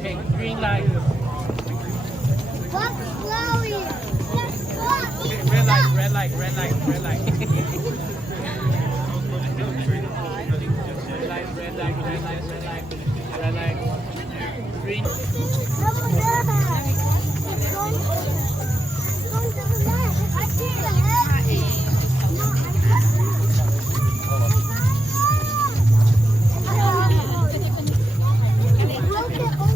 Okay, green light. What's glowing? Red light, red light, red light, red light. Red light, red light, red light, red light, red light. Green. Over there. Going to the left. I see the head. No, look at all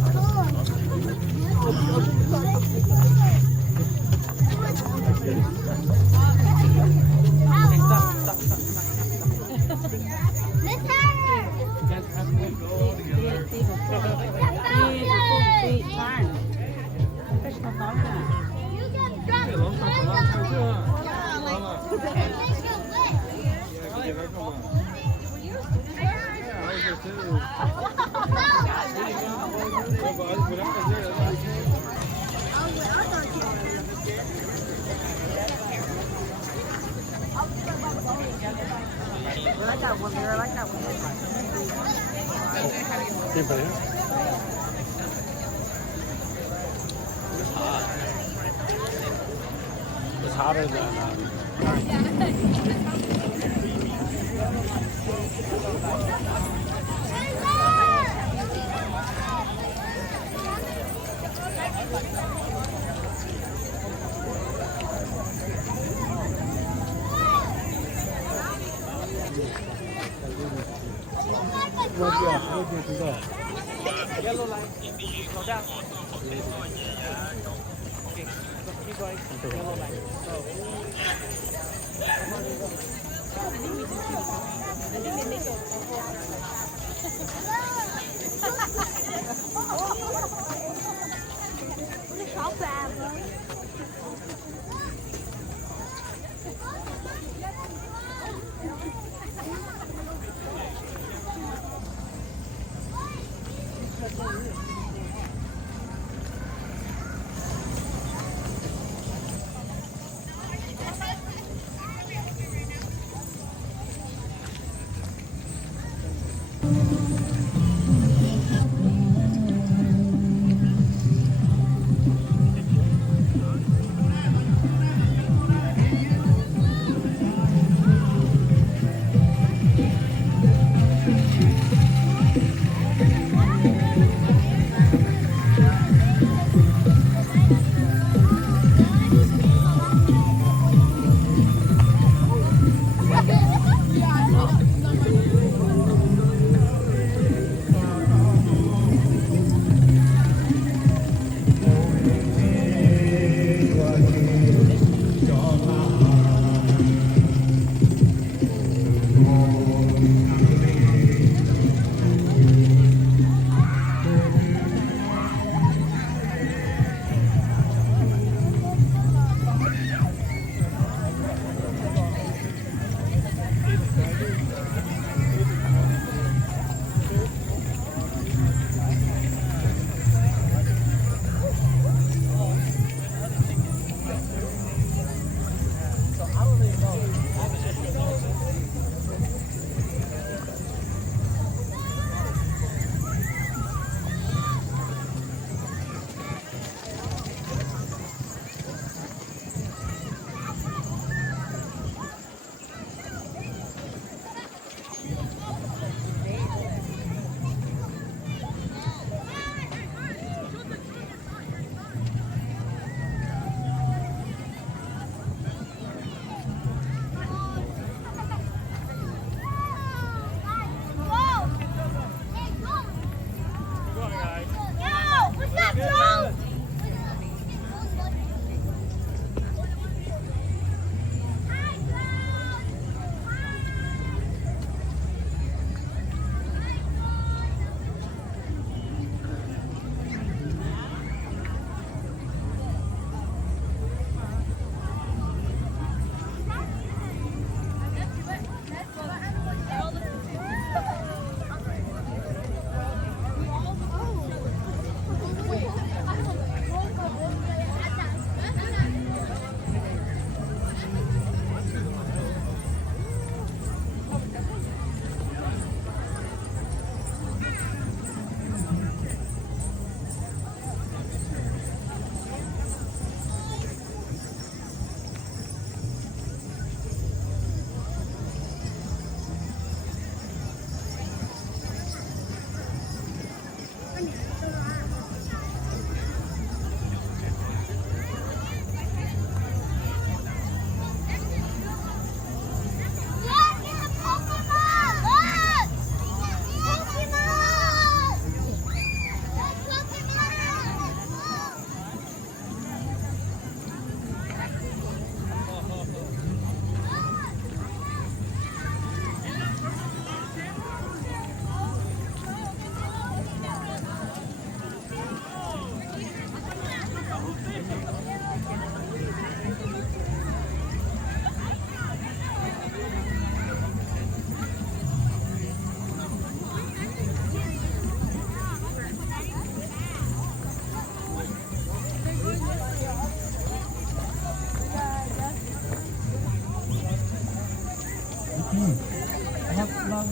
잘해. Yellow light. Go down. Okay, keep going. Yellow light.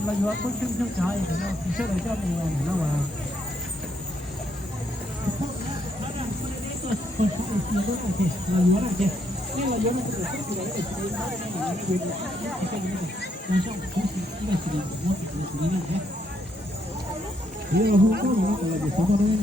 là vừa có chung chung trái thì nó sẽ là cho mình làm nó mà ok là vừa là ok nên là vừa nó cũng được thì là để xử lý nó là vừa là cái này là xong cũng chỉ là xử lý nó chỉ là xử lý này thế là không có nó là để số vào đây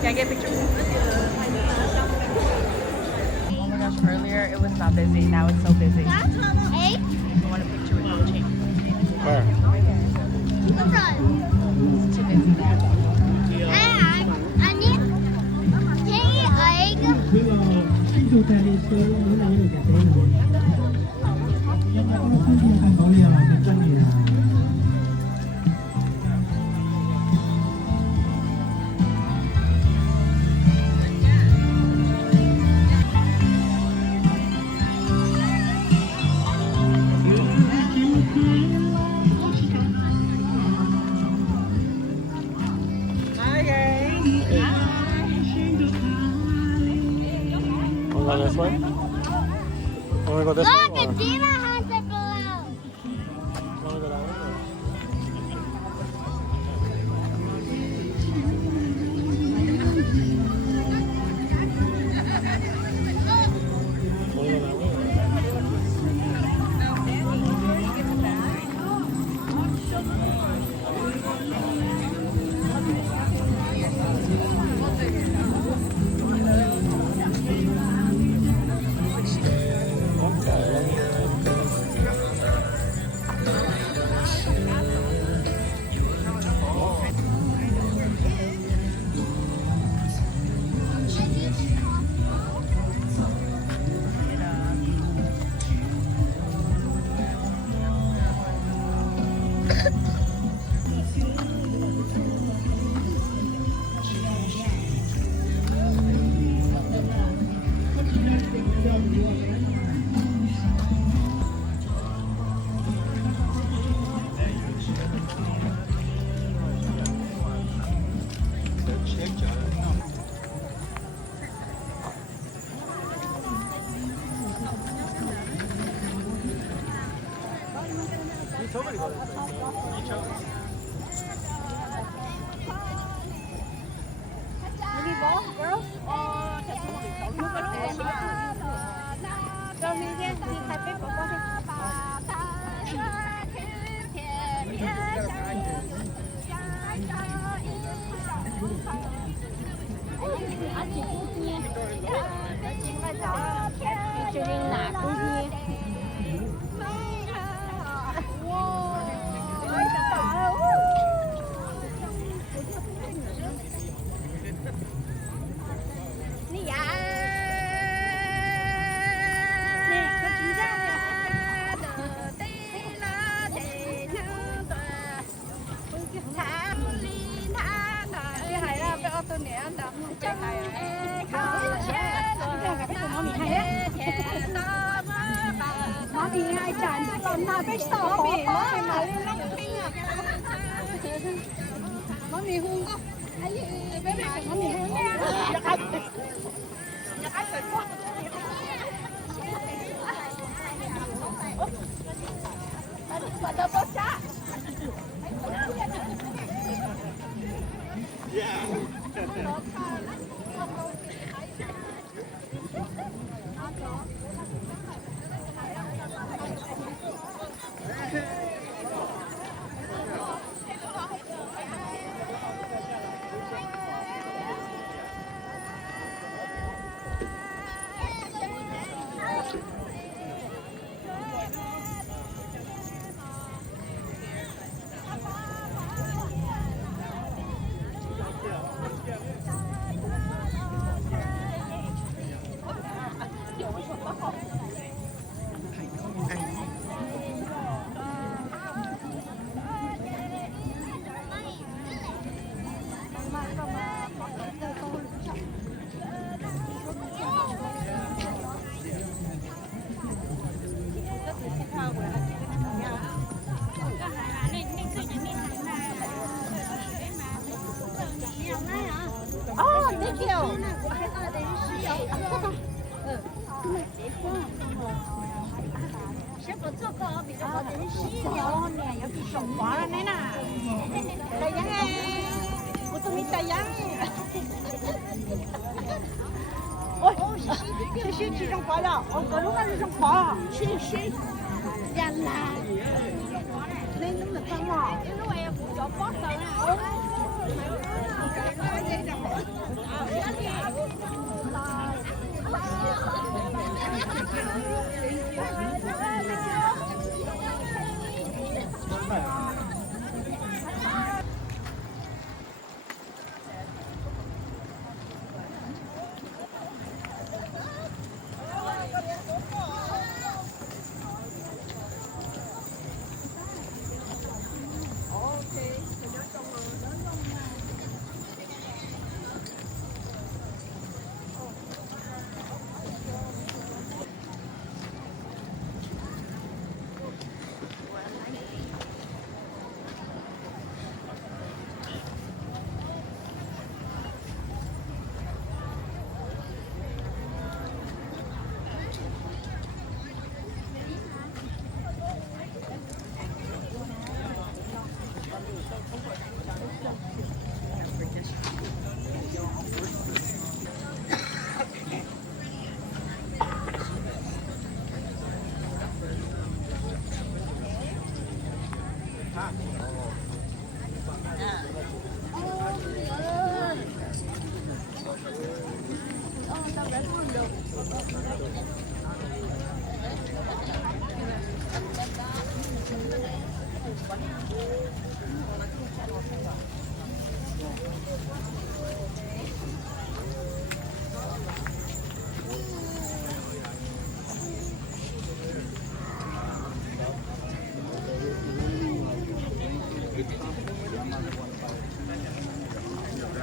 Can I get a picture? Oh my gosh, earlier it was not busy. Now it's so busy. I Hey, want a picture with the chain. Where? what's up? It's too busy now. I need egg. Cứ là cái du ta đi xuống nữa là cái này cả thế nào Come con Look, and Gina has a glove.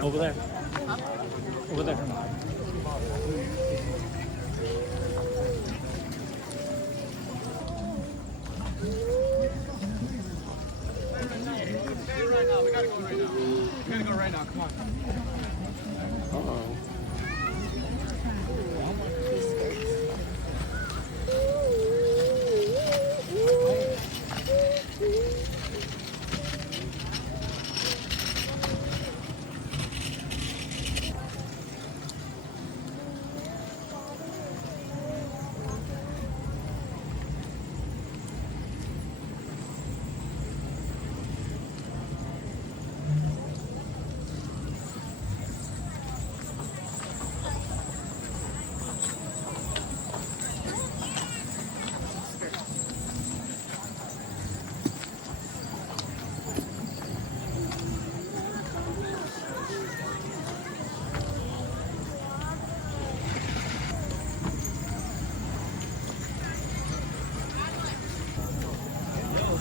Over there. Over there. Right now. We gotta go right now. We gotta go right now. Come on. Uh-oh.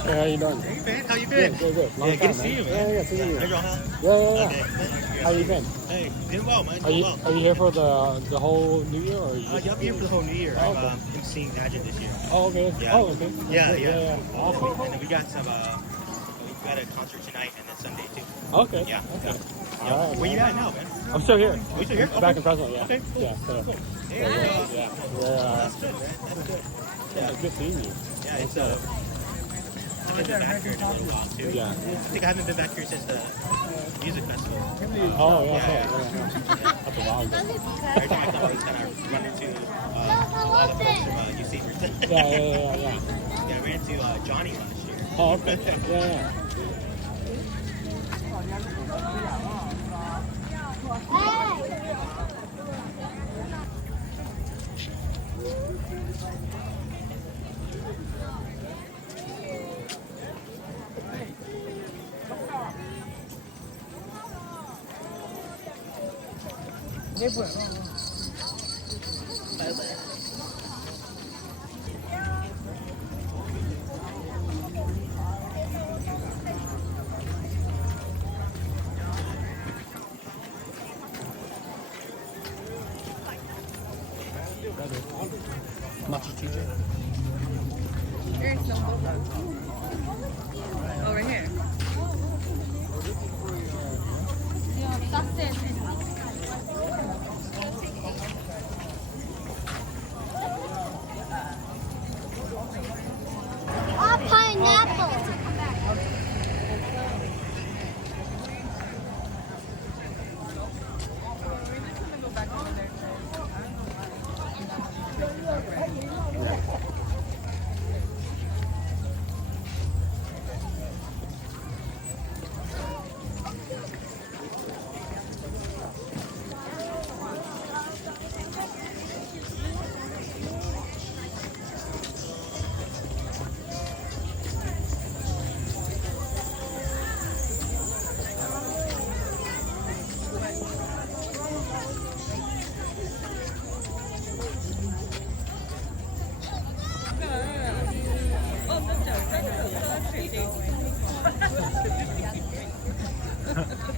Hey, how you doing? Hey man, how you been? Good. Long Yeah, time, good to see you, man. Yeah, see you. Hey, girl, huh? Yeah. Okay. How you been? Hey, doing well, man. Are Doing you well. are you here for the whole New Year or? You Yeah, I'm here for the whole New Year. Oh, I'm okay. emceeing Pageant this year. Oh, okay. Yeah. Oh, okay. Yeah. Awesome. And then we got some. We got a concert tonight and then Sunday too. Okay. Yeah. Okay. Yeah. All right. Where you at now, man? I'm still here. You still here? Back in Fresno, yeah. Okay. Yeah. So, Hey, yeah. That's good, man. That's good. Yeah. Good seeing you. Yeah, it's I haven't been back here in a little while too. Yeah. I think I haven't been back here since the music festival. Oh, yeah. Yeah. That's a while ago. Every time I come, I always kind of run into a lot of folks from UC Merton. Yeah. Yeah, I ran into Johnny last year. Oh, okay. Yeah. Machu Picchu. There's no boat. Over here. Oh, pineapple.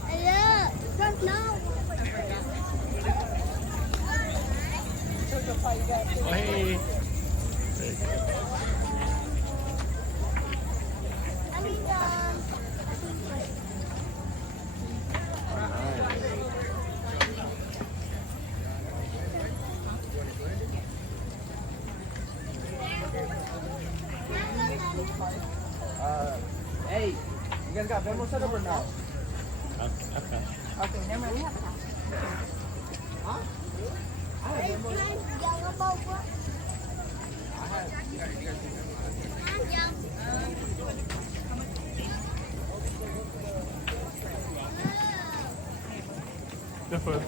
Hello. Don't know. Oh, hey. Hey, you guys got Venmo set up or no? Okay. Okay, never mind. We have time. Hey, can I yell about what? Good food.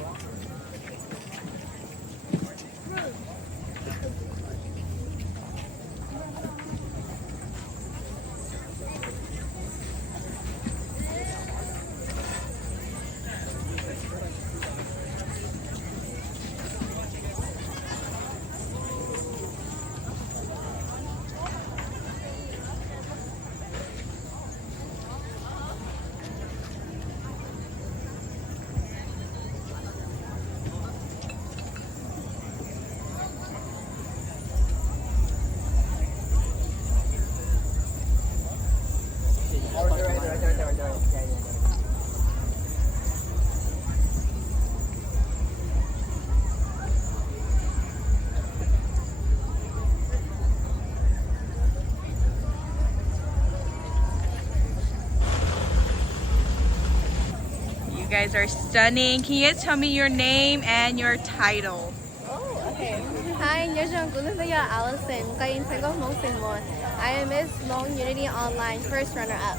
guys are stunning. Can you tell me your name and your title? Oh, okay. Hi, nhớ rằng của bây giờ Allison, cây in thành công mong sinh muộn. I am Miss Hmong Unity Online first runner-up.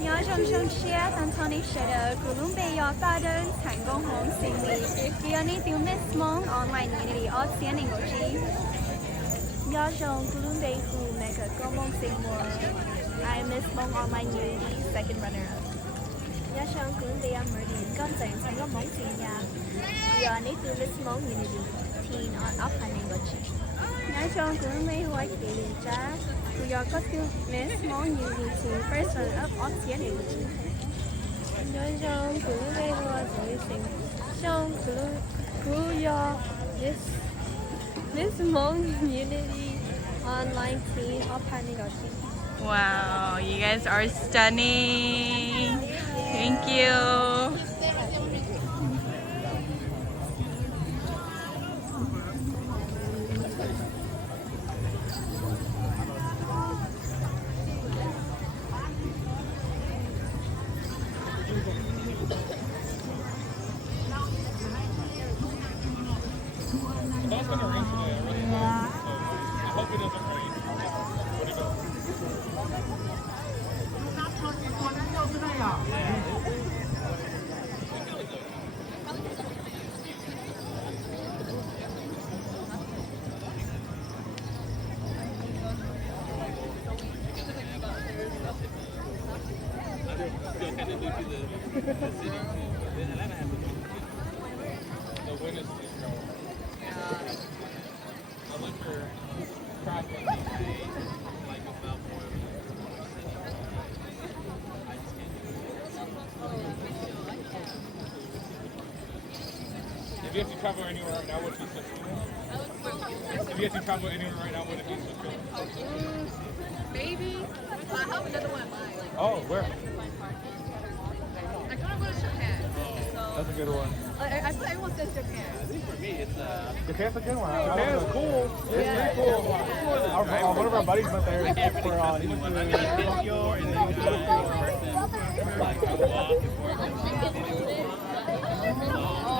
nhớ rằng trong chia tan Tony Shadow, của lúc bây giờ ta đơn thành công mong sinh lý. Giờ này tiêu Miss Hmong Online Unity ở tiền anh của chị. nhớ rằng của lúc bây giờ mẹ cả công mong sinh muộn. I am Miss Hmong Online Unity second runner-up. nhớ rằng của lúc bây giờ mới đến con dành thành công mong sinh nhà. Giờ này tiêu Miss Hmong Unity teen ở hành anh của chị. nhớ rằng của lúc bây giờ kỳ liên tra. We are got to Miss Hmong Unity first runner-up ở tiền anh của chị. nhớ rằng của lúc bây giờ mới sinh. trong của giờ Miss Hmong Unity Online teen ở hành anh của chị. Wow, you guys are stunning. Thank you. It's gonna rain today, I really hope. So I hope it doesn't rain. What do you go? The wind is too strong. I look for traveling like a Malfoy. If you have to travel anywhere right now, would it be Central? If you have to travel anywhere right now, would it be Central? Maybe. I have another one in mind. Like, Oh, where? I kind of want to Japan. So, That's a good one. I feel everyone says Japan. Japan's a good one. Japan's cool. It's pretty cool. One of our buddies went there for he went to Tokyo and then he went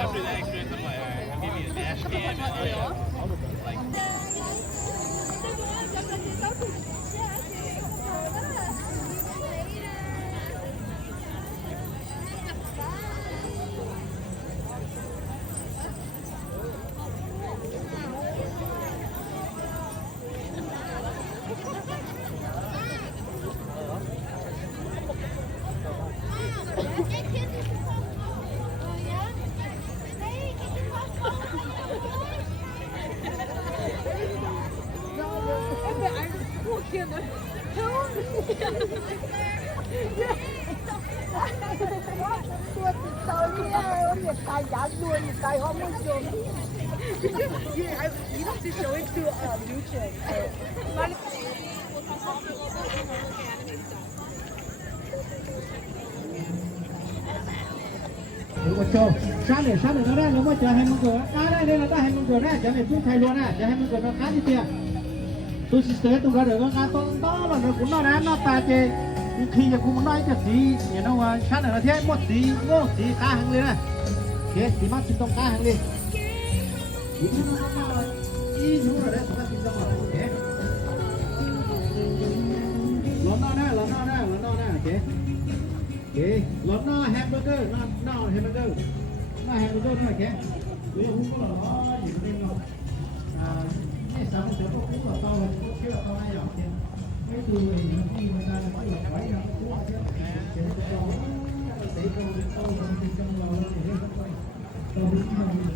after that experience, I'm like, alright, give me a dash cam. You have to show it to YouTube. Đúng một chỗ, sát để nó ra, nếu mà chờ hay mong cửa, đây đây là ta hay mong cửa này, chờ này phút thầy luôn à, chờ hay mong cửa nó khá như tiền. Tôi sẽ tới tụi nó được có cá to mà nó cũng nó ta chê, khi giờ cũng nói cái gì, you know, sát này nó thế một tí, ngô tí cá hàng lên này, thế tí mắt xin tông cá hàng lên. Ý đúng rồi đấy, chúng ta xin tông vào thế. Lón no nè, thế. Okay, lón no hamburger, no hamburger thôi kìa. Bây giờ không có là gì bên đâu. Cái sao nó sẽ có cũng là to hơn, có kiểu là to hay nhỏ kìa. Cái từ này khi người ta có được quấy ra nó cũng sẽ nó to. Nó sẽ to hơn thì trong lò nó sẽ rất quay. To hơn hơn.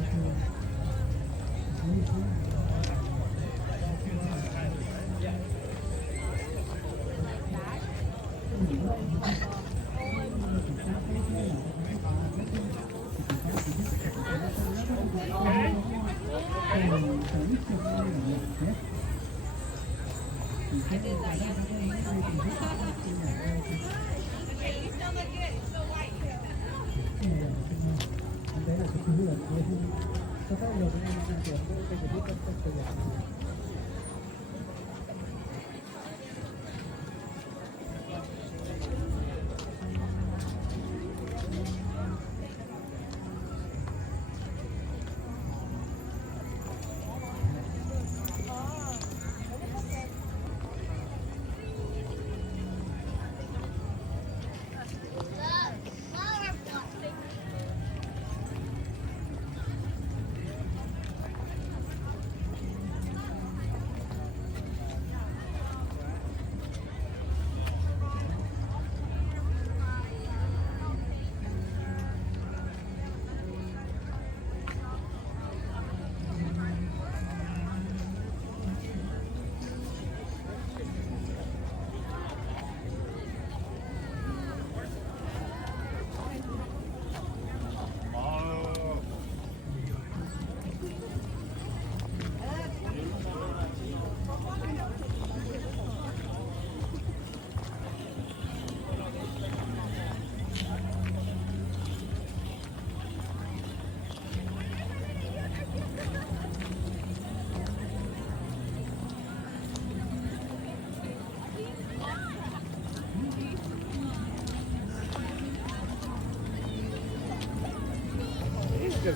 I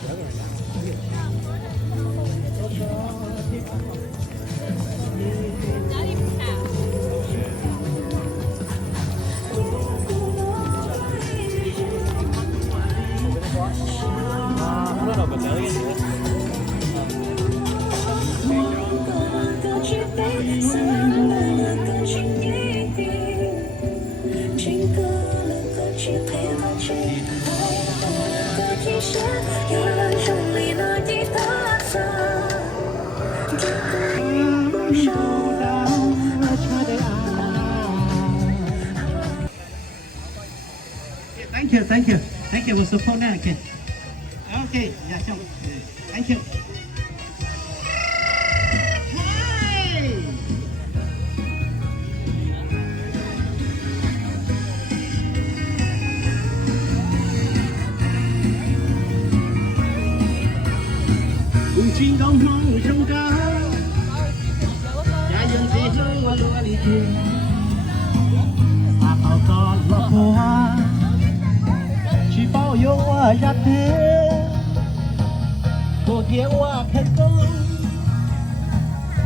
don't know, but millions. Thank you, thank you, thank you. 我 support 那 OK, OK, 呀，这样 ，Thank you. 如今高梦中高，家人最后我落里去，把宝告落破，去保佑我日子，昨天我看够，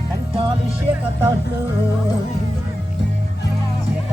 看到你写个道路，写个。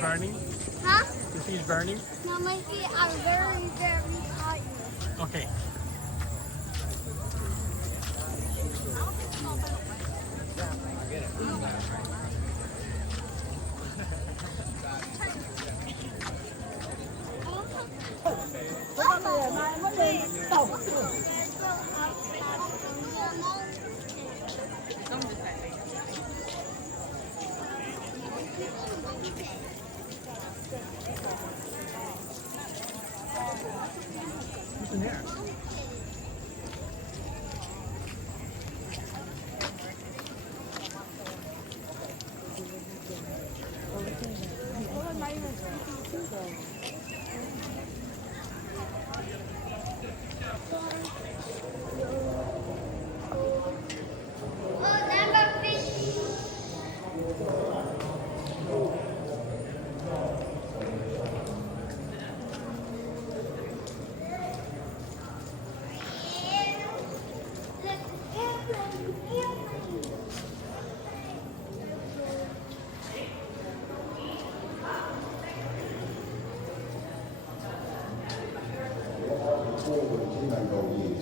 Burning? Huh? Your feet is burning? No, my feet are very, very hot. Okay.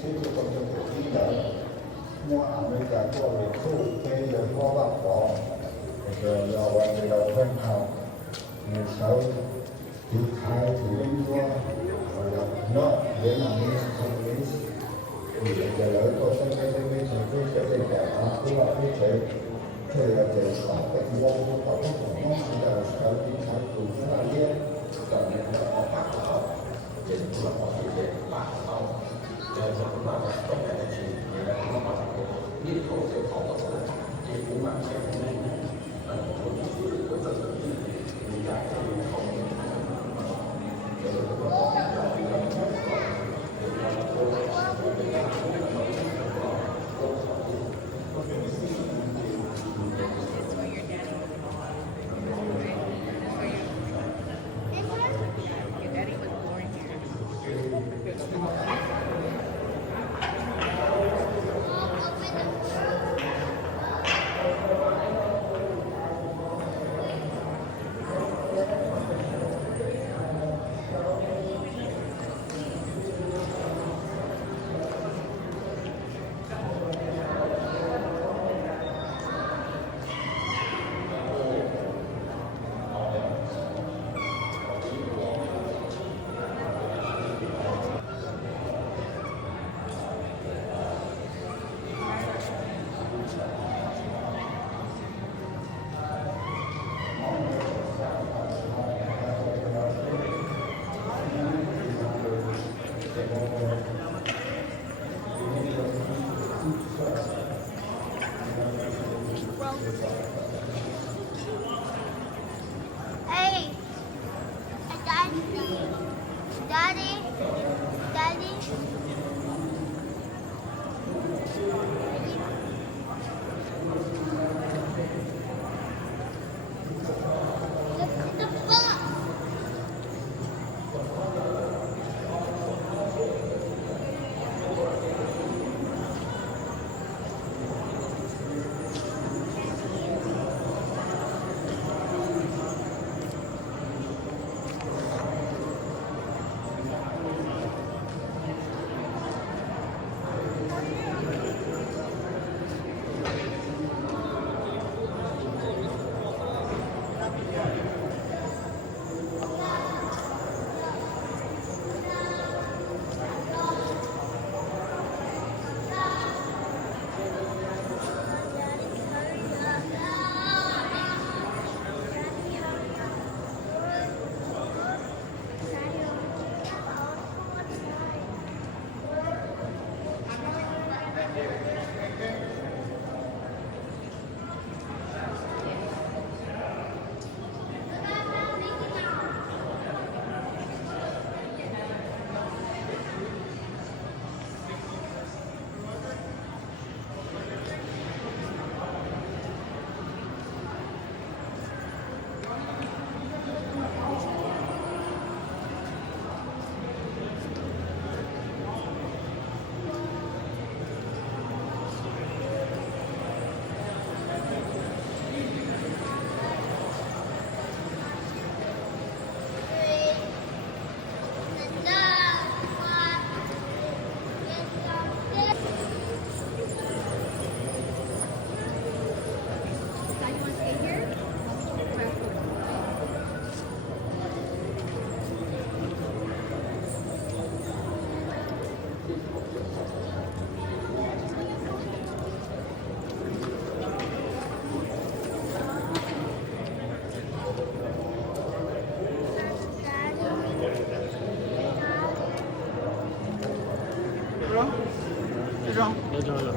这个工作的技能，我还没讲过美术，这个我办法，这个要完成要分好，手离开主人说，no， 原来你是什么意思？你这个人做生意这边是非常的简单，不要非常，这个就是打个比方说，打个普通的手机才组织那些，咱们要把好，也不能把这些把好，这是不能把动态的去，也不能把这个一头就跑到这个，也不完全不能，我们是有这个理解这个好。Hey, Daddy, Daddy. Look at the box.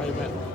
How you been?